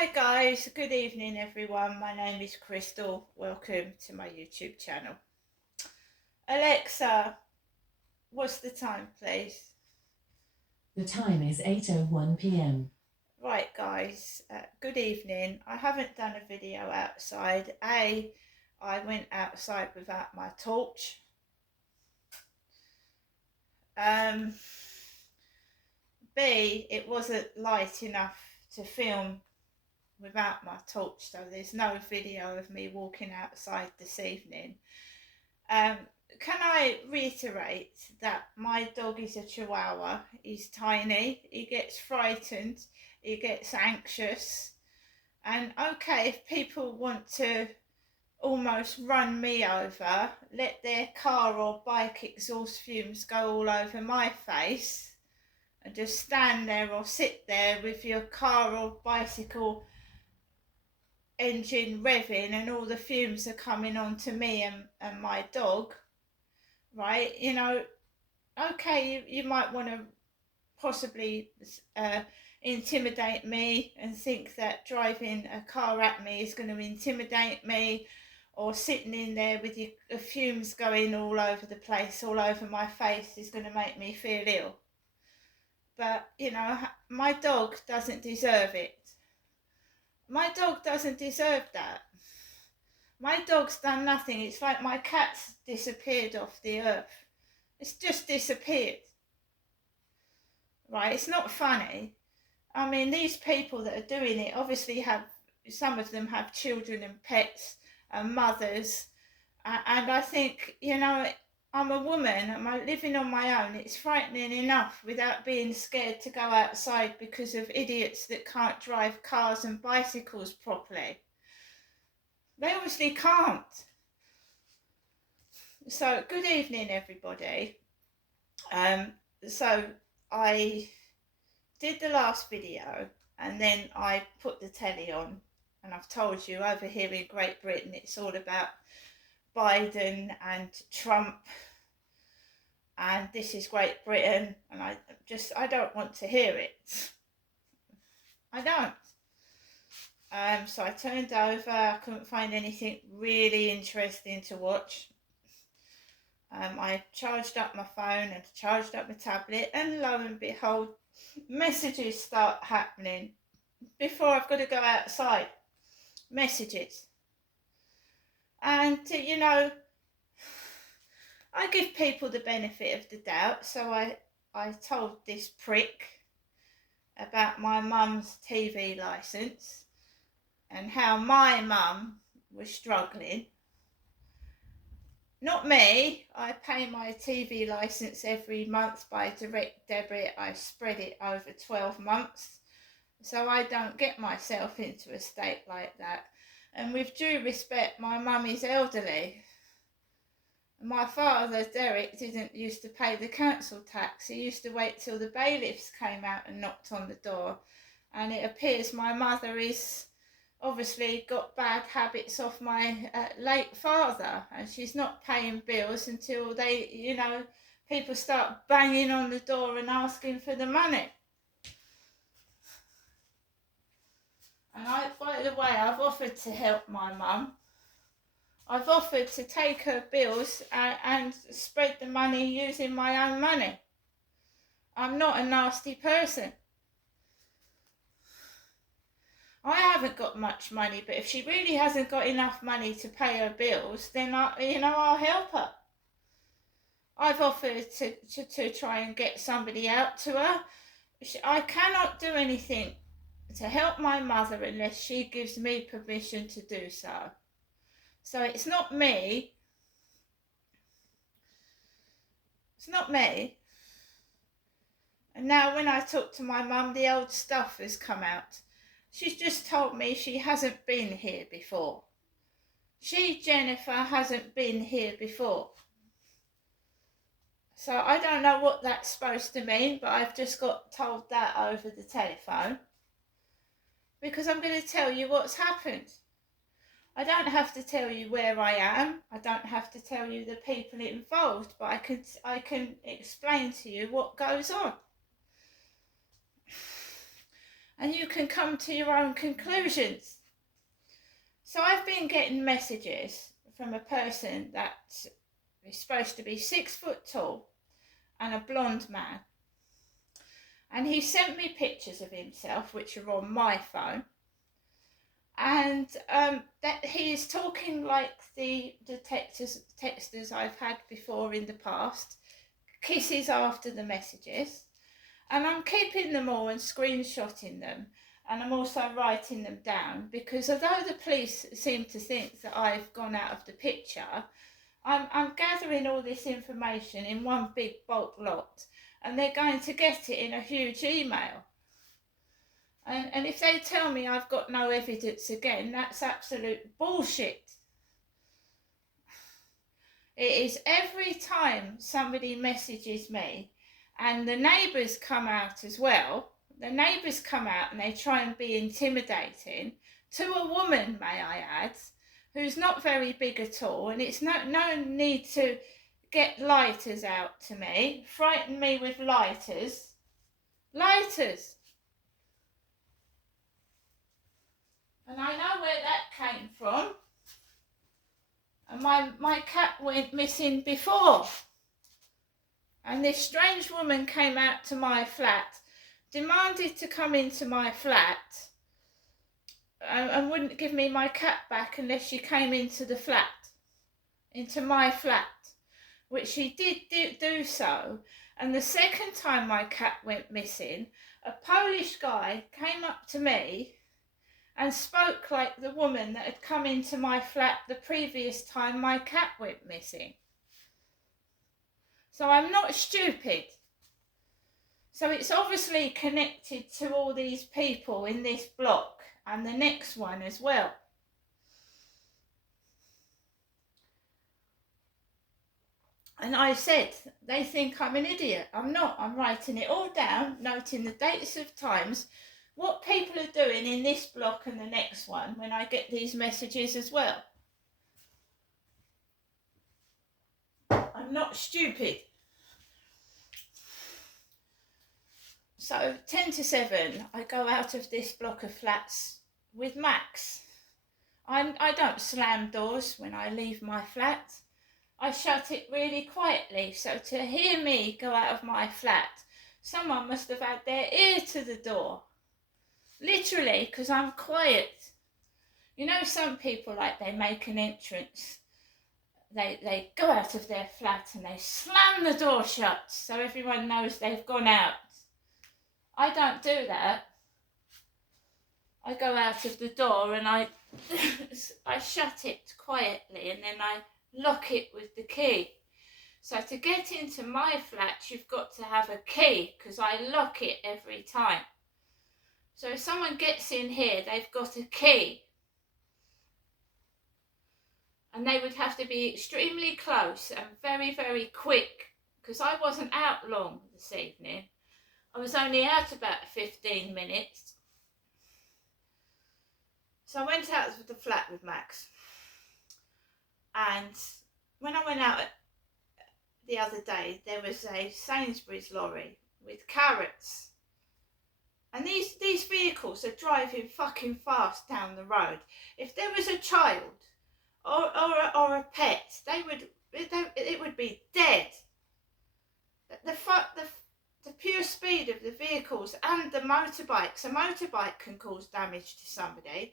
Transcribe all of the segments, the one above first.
Hi guys, good evening everyone. My name is Crystal. Welcome to my YouTube channel. Alexa, what's the time please? The time is 8:01 p.m. Right guys, good evening. I haven't done a video outside. I went outside without my torch. B, it wasn't light enough to film without my torch, so there's no video of me walking outside this evening. Can I reiterate that my dog is a Chihuahua? He's tiny, he gets frightened, he gets anxious, and okay, if people want to almost run me over, let their car or bike exhaust fumes go all over my face, and just stand there or sit there with your car or bicycle engine revving and all the fumes are coming onto me and my dog, right? Okay, you might want to possibly intimidate me and think that driving a car at me is going to intimidate me, or sitting in there with your fumes going all over the place, all over my face, is going to make me feel ill. But, my dog doesn't deserve it. My dog doesn't deserve that. My dog's done nothing. It's like my cat's disappeared off the earth. It's just disappeared. Right? It's not funny. I mean, these people that are doing it obviously some of them have children and pets and mothers. And I think, I'm a woman, I'm living on my own. It's frightening enough without being scared to go outside because of idiots that can't drive cars and bicycles properly. They obviously can't. So, good evening, everybody. So I did the last video and then I put the telly on, and I've told you over here in Great Britain it's all about Biden and Trump, and this is Great Britain, and I don't want to hear it. I don't. So I turned over, I couldn't find anything really interesting to watch. I charged up my phone and charged up my tablet, and lo and behold, messages start happening before I've got to go outside. Messages. And, I give people the benefit of the doubt, so I told this prick about my mum's TV licence and how my mum was struggling. Not me. I pay my TV licence every month by direct debit. I spread it over 12 months, so I don't get myself into a state like that. And with due respect, my mum is elderly. My father, Derek, didn't used to pay the council tax. He used to wait till the bailiffs came out and knocked on the door. And it appears my mother is obviously got bad habits off my late father, and she's not paying bills until people start banging on the door and asking for the money. And by the way, I've offered to help my mum. I've offered to take her bills and spread the money using my own money. I'm not a nasty person. I haven't got much money, but if she really hasn't got enough money to pay her bills, then I'll help her. I've offered to try and get somebody out to her. I cannot do anything to help my mother unless she gives me permission to do so. So it's not me. It's not me. And now when I talk to my mum, the old stuff has come out. She's just told me she hasn't been here before. She, Jennifer, hasn't been here before. So I don't know what that's supposed to mean, but I've just got told that over the telephone. Because I'm going to tell you what's happened. I don't have to tell you where I am. I don't have to tell you the people involved, but I can explain to you what goes on. and you can come to your own conclusions. So I've been getting messages from a person that is supposed to be 6 foot tall and a blonde man. And he sent me pictures of himself, which are on my phone. And that he is talking like the texters I've had before in the past, kisses after the messages. And I'm keeping them all and screenshotting them. And I'm also writing them down, because although the police seem to think that I've gone out of the picture, I'm gathering all this information in one big bulk lot, and they're going to get it in a huge email. And if they tell me I've got no evidence again, that's absolute bullshit. It is every time somebody messages me, and the neighbours come out as well. The neighbours come out and they try and be intimidating to a woman, may I add, who's not very big at all, and it's no need to get lighters out to me, frighten me with lighters. Lighters! And I know where that came from. And my cat went missing before. And this strange woman came out to my flat, demanded to come into my flat, and wouldn't give me my cat back unless she came into the flat, into my flat, which she did do so. And the second time my cat went missing, a Polish guy came up to me and spoke like the woman that had come into my flat the previous time my cat went missing. So I'm not stupid. So it's obviously connected to all these people in this block and the next one as well. And I said, they think I'm an idiot. I'm not. I'm writing it all down, noting the dates of times, what people are doing in this block and the next one when I get these messages as well. I'm not stupid. So 10 to 7, I go out of this block of flats with Max. I don't slam doors when I leave my flat. I shut it really quietly, so to hear me go out of my flat, someone must have had their ear to the door. Literally, because I'm quiet. You know, some people, like, they make an entrance. They go out of their flat and they slam the door shut so everyone knows they've gone out. I don't do that. I go out of the door and I shut it quietly, and then I lock it with the key. So to get into my flat, you've got to have a key, because I lock it every time. So if someone gets in here, they've got a key. And they would have to be extremely close and very, very quick, because I wasn't out long this evening. I was only out about 15 minutes. So I went out of the flat with Max. And when I went out the other day, there was a Sainsbury's lorry with carrots. And these vehicles are driving fucking fast down the road. If there was a child or a pet, it would be dead. The pure speed of the vehicles and the motorbikes. A motorbike can cause damage to somebody,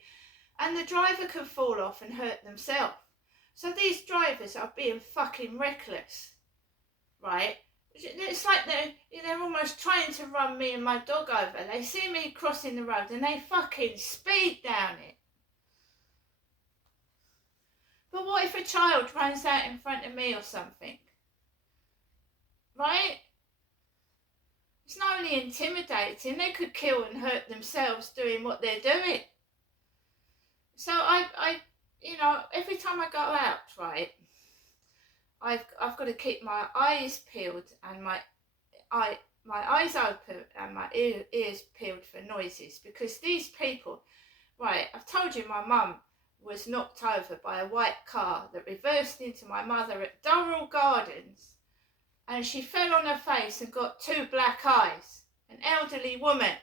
and the driver can fall off and hurt themselves. So these drivers are being fucking reckless, right? It's like they're almost trying to run me and my dog over. They see me crossing the road and they fucking speed down it. But what if a child runs out in front of me or something? Right? It's not only intimidating, they could kill and hurt themselves doing what they're doing. So I every time I go out, right, I've got to keep my eyes peeled and my eyes open and my ears peeled for noises, because these people, right, I've told you my mum was knocked over by a white car that reversed into my mother at Durrell Gardens, and she fell on her face and got 2 black eyes, an elderly woman.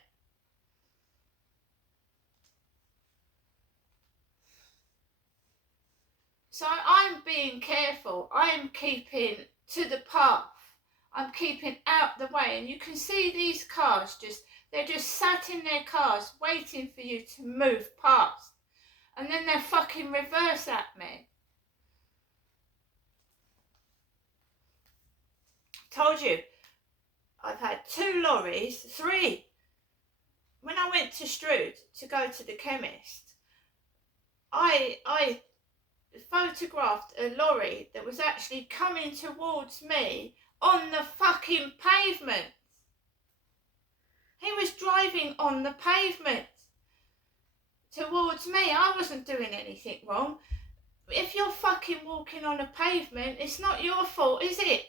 So I'm being careful. I am keeping to the path. I'm keeping out the way. And you can see these cars they're just sat in their cars waiting for you to move past. And then they fucking reverse at me. Told you, I've had 2 lorries, 3. When I went to Strood to go to the chemist, I photographed a lorry that was actually coming towards me on the fucking pavement. He was driving on the pavement towards me. I wasn't doing anything wrong. If you're fucking walking on a pavement, it's not your fault, is it?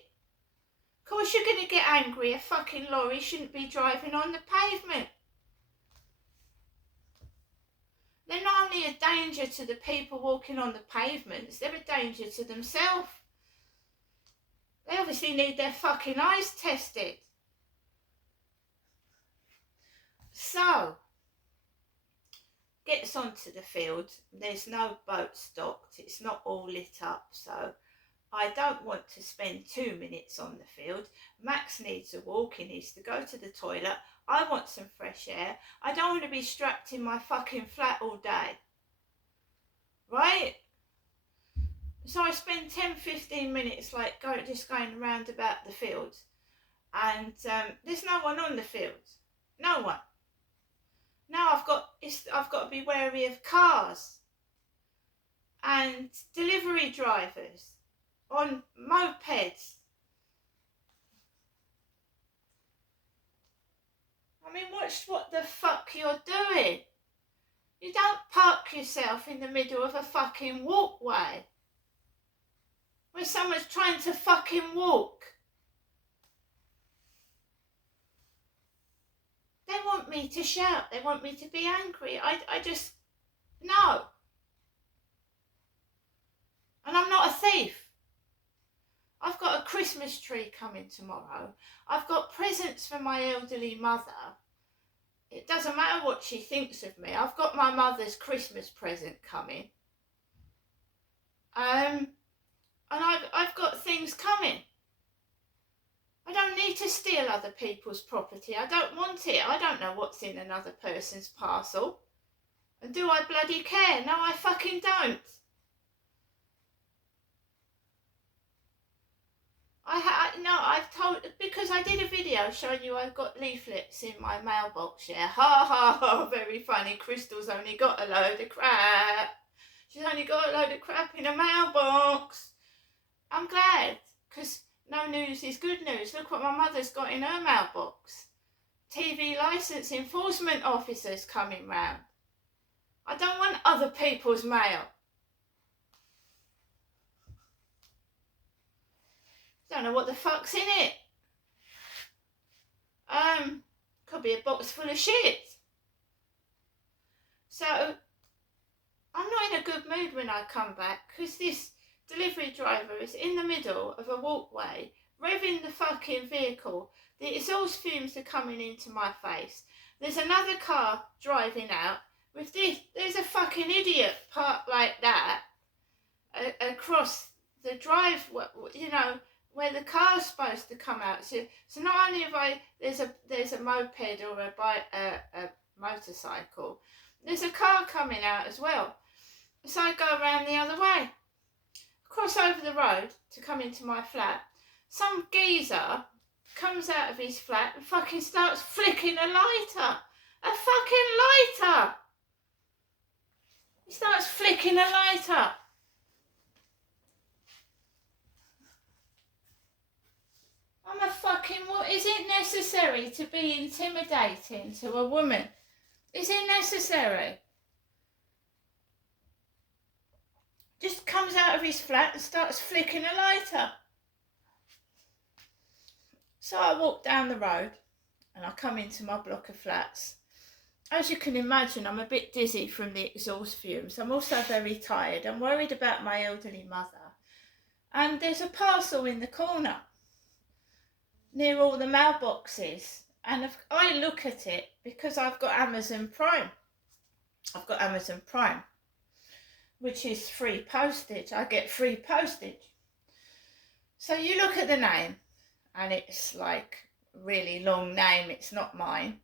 Of course you're going to get angry. A fucking lorry shouldn't be driving on the pavement. They're not only a danger to the people walking on the pavements, they're a danger to themselves. They obviously need their fucking eyes tested. So, gets onto the field. There's no boat stocked. It's not all lit up, so I don't want to spend 2 minutes on the field. Max needs a walk. He needs to go to the toilet. I want some fresh air. I don't want to be strapped in my fucking flat all day. Right? So I spend 10-15 minutes just going around about the field. And there's no one on the field. No one. Now I've got to be wary of cars and delivery drivers on mopeds. I mean, watch what the fuck you're doing. You don't park yourself in the middle of a fucking walkway where someone's trying to fucking walk. They want me to shout. They want me to be angry. I just, no. And I'm not a thief. I've got a Christmas tree coming tomorrow. I've got presents for my elderly mother. It doesn't matter what she thinks of me. I've got my mother's Christmas present coming. And I've got things coming. I don't need to steal other people's property. I don't want it. I don't know what's in another person's parcel. And do I bloody care? No, I fucking don't. I've told, because I did a video showing you I've got leaflets in my mailbox, yeah. Ha ha ha, very funny. Crystal's only got a load of crap. She's only got a load of crap in her mailbox. I'm glad, because no news is good news. Look what my mother's got in her mailbox. TV licence enforcement officers coming round. I don't want other people's mail. Don't know what the fuck's in it. Could be a box full of shit. So, I'm not in a good mood when I come back, because this delivery driver is in the middle of a walkway, revving the fucking vehicle. The exhaust fumes are coming into my face. There's another car driving out with this. There's a fucking idiot parked like that across the drive, you know, where the car's supposed to come out. So not only have there's a moped or a motorcycle, there's a car coming out as well. So I go around the other way, cross over the road to come into my flat. Some geezer comes out of his flat and fucking starts flicking a lighter. A fucking lighter! He starts flicking a lighter. I'm a fucking... Is it necessary to be intimidating to a woman? Is it necessary? Just comes out of his flat and starts flicking a lighter. So I walk down the road and I come into my block of flats. As you can imagine, I'm a bit dizzy from the exhaust fumes. I'm also very tired. I'm worried about my elderly mother. And there's a parcel in the corner near all the mailboxes. And I look at it because I've got Amazon Prime. which is free postage. I get free postage. So you look at the name, and it's like a really long name. It's not mine.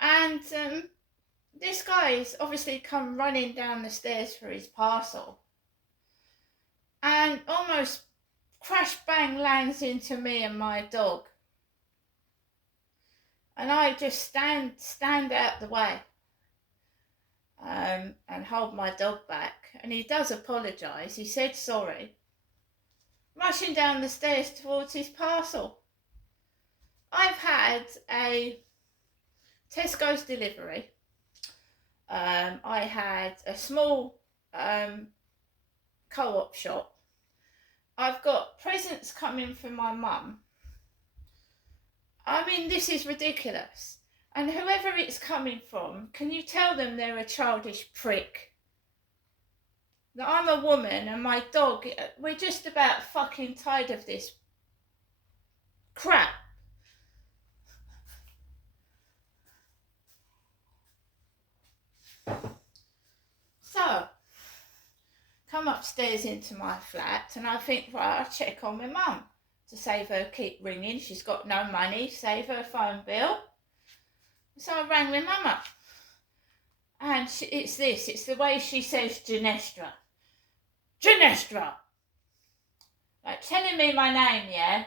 And this guy's obviously come running down the stairs for his parcel, and almost crash bang lands into me and my dog. And I just stand out the way and hold my dog back. And he does apologise. He said sorry, rushing down the stairs towards his parcel. I've had a Tesco's delivery. I had a small co-op shop. I've got presents coming from my mum. I mean, this is ridiculous. And whoever it's coming from, can you tell them they're a childish prick? That I'm a woman and my dog, we're just about fucking tired of this crap. So, come upstairs into my flat and I think, right, I'll check on my mum to save her keep ringing. She's got no money, save her phone bill. So I rang my mum up. And it's the way she says Genestra. Genestra! Like telling me my name, yeah?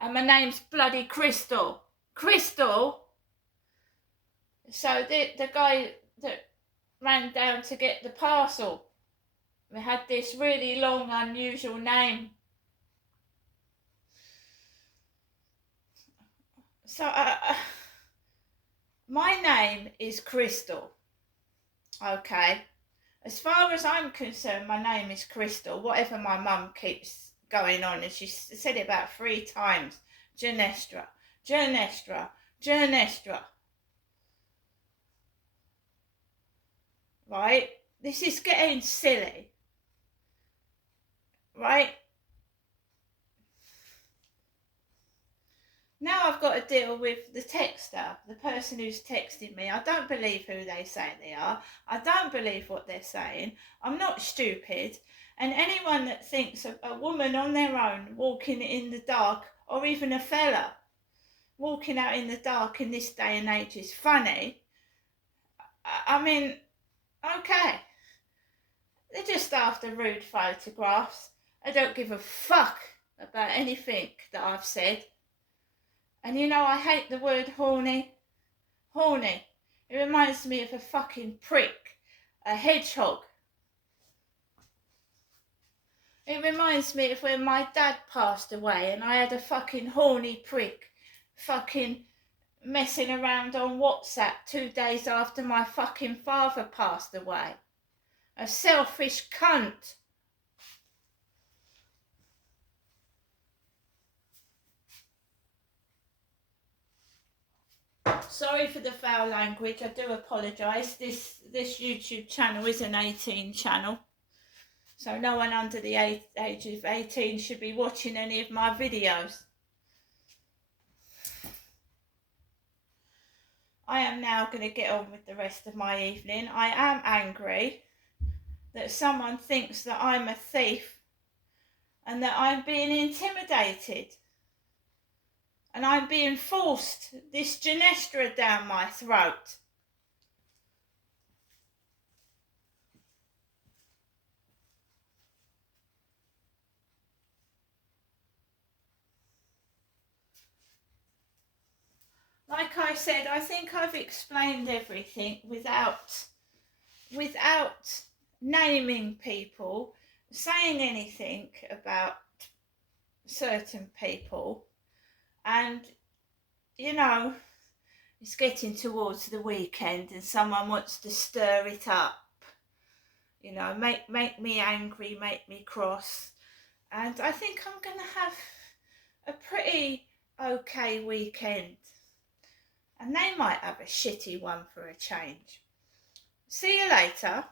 And my name's bloody Crystal. Crystal? So the guy that ran down to get the parcel, we had this really long, unusual name. So my name is Crystal. Okay. As far as I'm concerned, my name is Crystal. Whatever my mum keeps going on, and she said it about 3 times. Genestra, Genestra, Genestra. Right? This is getting silly. Right? Now I've got to deal with the texter, the person who's texting me. I don't believe who they say they are. I don't believe what they're saying. I'm not stupid. And anyone that thinks a woman on their own walking in the dark, or even a fella walking out in the dark in this day and age is funny, I mean, okay. They're just after rude photographs. I don't give a fuck about anything that I've said. And you know, I hate the word horny. Horny. It reminds me of a fucking prick. A hedgehog. It reminds me of when my dad passed away and I had a fucking horny prick fucking messing around on WhatsApp 2 days after my fucking father passed away. A selfish cunt. Sorry for the foul language, I do apologise. This YouTube channel is an 18 channel. So no one under the age of 18 should be watching any of my videos. I am now going to get on with the rest of my evening. I am angry that someone thinks that I'm a thief and that I'm being intimidated. And I'm being forced this Genestra down my throat. Like I said, I think I've explained everything without naming people, saying anything about certain people. And, you know, it's getting towards the weekend and someone wants to stir it up. You know, make me angry, make me cross. And I think I'm going to have a pretty okay weekend. And they might have a shitty one for a change. See you later.